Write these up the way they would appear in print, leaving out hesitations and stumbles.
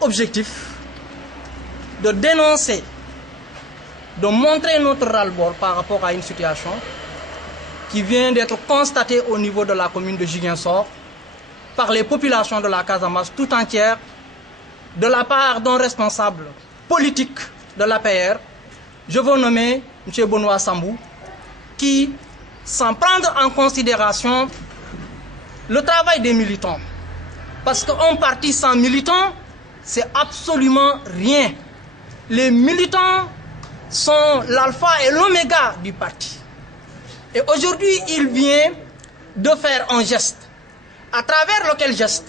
objectif de dénoncer, de montrer notre ras-le-bol par rapport à une situation qui vient d'être constatée au niveau de la commune de Ziguinchor par les populations de la Casamance tout entière, de la part d'un responsable politique de l'APR, je veux nommer M. Benoît Sambou, qui, sans prendre en considération le travail des militants, parce qu'un parti sans militants, c'est absolument rien. Les militants sont l'alpha et l'oméga du parti. Et aujourd'hui, il vient de faire un geste, à travers lequel geste,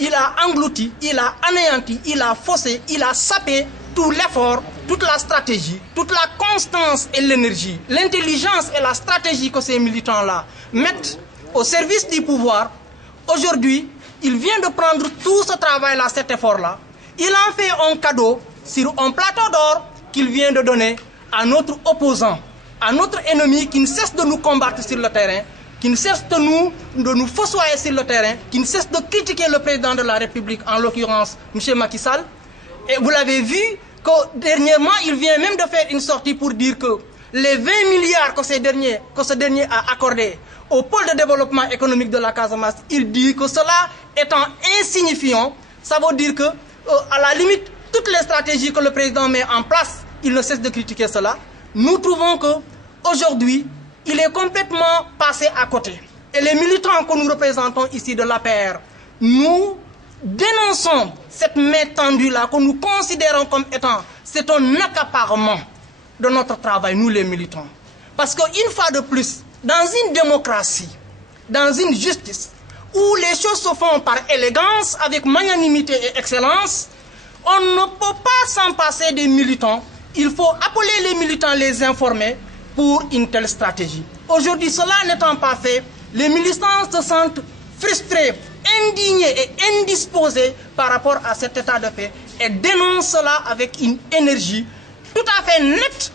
il a englouti, il a anéanti, il a faussé, il a sapé tout l'effort, toute la stratégie, toute la constance et l'énergie, l'intelligence et la stratégie que ces militants-là mettent au service du pouvoir. Aujourd'hui, il vient de prendre tout ce travail-là, cet effort-là. Il en fait un cadeau sur un plateau d'or qu'il vient de donner à notre opposant, à notre ennemi qui ne cesse de nous combattre sur le terrain, qui ne cesse de nous fossoyer sur le terrain, qui ne cesse de critiquer le président de la République, en l'occurrence M. Macky Sall. Et vous l'avez vu que dernièrement, il vient même de faire une sortie pour dire que les 20 milliards que ce dernier a accordés au pôle de développement économique de la Casamance, il dit que cela étant insignifiant, ça veut dire que, à la limite, toutes les stratégies que le président met en place, il ne cesse de critiquer cela. Nous trouvons qu'aujourd'hui, il est complètement passé à côté. Et les militants que nous représentons ici de l'APR, nous dénonçons cette main tendue-là que nous considérons comme étant, c'est un accaparement de notre travail, nous les militants. Parce qu'une fois de plus, dans une démocratie, dans une justice, où les choses se font par élégance, avec magnanimité et excellence, on ne peut pas s'en passer des militants. Il faut appeler les militants, les informer pour une telle stratégie. Aujourd'hui, cela n'étant pas fait, les militants se sentent frustrés, indignés et indisposés par rapport à cet état de fait et dénoncent cela avec une énergie tout à fait nette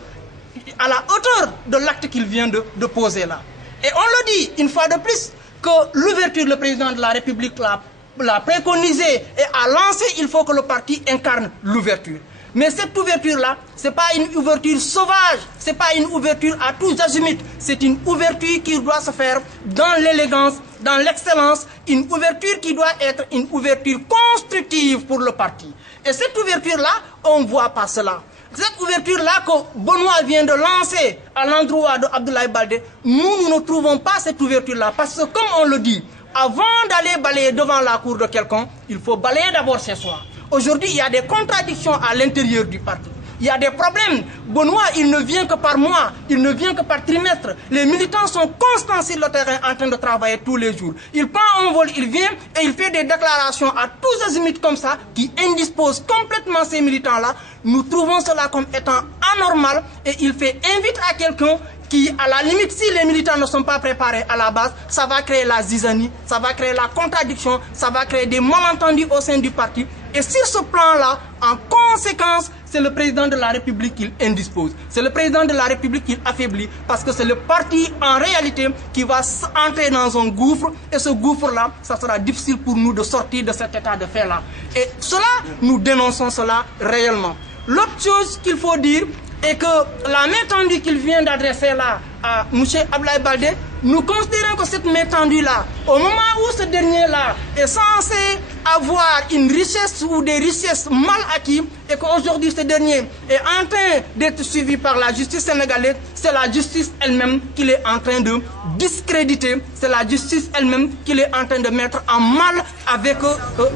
à la hauteur de l'acte qu'il vient de poser là. Et on le dit une fois de plus que l'ouverture, le président de la République l'a préconisé et a lancé, il faut que le parti incarne l'ouverture. Mais cette ouverture-là, ce n'est pas une ouverture sauvage, ce n'est pas une ouverture à tous azimuts, c'est une ouverture qui doit se faire dans l'élégance, dans l'excellence, une ouverture qui doit être une ouverture constructive pour le parti. Et cette ouverture-là, on ne voit pas cela. Cette ouverture-là que Benoît vient de lancer à l'endroit de Abdoulaye Baldé, nous ne trouvons pas cette ouverture-là. Parce que comme on le dit, avant d'aller balayer devant la cour de quelqu'un, il faut balayer d'abord chez soi. Aujourd'hui, il y a des contradictions à l'intérieur du parti. Il y a des problèmes. Benoît, il ne vient que par mois, il ne vient que par trimestre. Les militants sont constants sur le terrain en train de travailler tous les jours. Il prend un vol, il vient et il fait des déclarations à tous azimuts comme ça, qui indisposent complètement ces militants-là. Nous trouvons cela comme étant anormal et il fait invite à quelqu'un qui, à la limite, si les militants ne sont pas préparés à la base, ça va créer la zizanie, ça va créer la contradiction, ça va créer des malentendus au sein du parti. Et sur ce plan-là, en conséquence, c'est le président de la République qui indispose. C'est le président de la République qui affaiblit parce que c'est le parti, en réalité, qui va entrer dans un gouffre. Et ce gouffre-là, ça sera difficile pour nous de sortir de cet état de fait-là. Et cela, nous dénonçons cela réellement. L'autre chose qu'il faut dire est que la main tendue qu'il vient d'adresser là à M. Abdoulaye Baldé, nous considérons que cette main tendue-là, au moment où ce dernier-là est censé avoir une richesse ou des richesses mal acquises et qu'aujourd'hui ce dernier est en train d'être suivi par la justice sénégalaise, c'est la justice elle-même qu'il est en train de discréditer, c'est la justice elle-même qu'il est en train de mettre en mal avec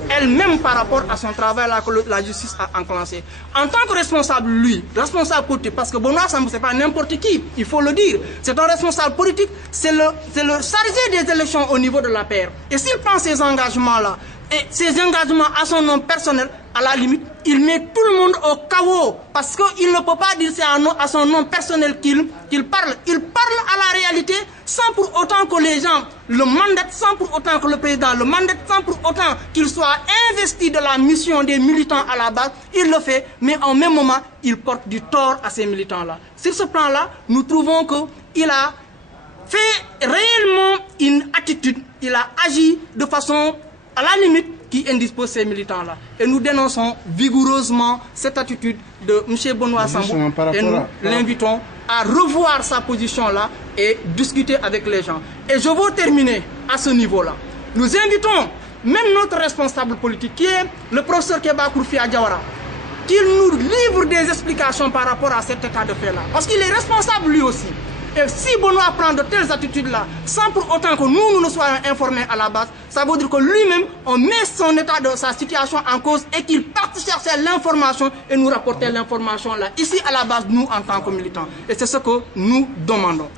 elle-même par rapport à son travail là que la justice a enclenché. En tant que responsable, lui, responsable politique, parce que Benoît Sambou, c'est pas n'importe qui, il faut le dire, c'est un responsable politique, c'est le chargé des élections au niveau de la paire. Et s'il prend ces engagements-là, et ces engagements à son nom personnel, à la limite, il met tout le monde au chaos. Parce qu'il ne peut pas dire c'est à son nom personnel qu'il parle. Il parle à la réalité sans pour autant que les gens le mandatent, sans pour autant que le président le mandate, sans pour autant qu'il soit investi de la mission des militants à la base. Il le fait, mais en même moment, il porte du tort à ces militants-là. Sur ce plan-là, nous trouvons qu'il a fait réellement une attitude, il a agi de façon à la limite qui indispose ces militants-là. Et nous dénonçons vigoureusement cette attitude de M. Benoît Sambou et nous l'invitons à revoir sa position-là et discuter avec les gens. Et je veux terminer à ce niveau-là. Nous invitons même notre responsable politique, qui est le professeur Keba Kourfia Diawara, qu'il nous livre des explications par rapport à cet état de fait-là. Parce qu'il est responsable lui aussi. Et si Benoît prend de telles attitudes-là, sans pour autant que nous ne soyons informés à la base, ça veut dire que lui-même, on met son état de sa situation en cause et qu'il parte chercher l'information et nous rapporter l'information là, ici à la base, nous en tant que militants. Et c'est ce que nous demandons.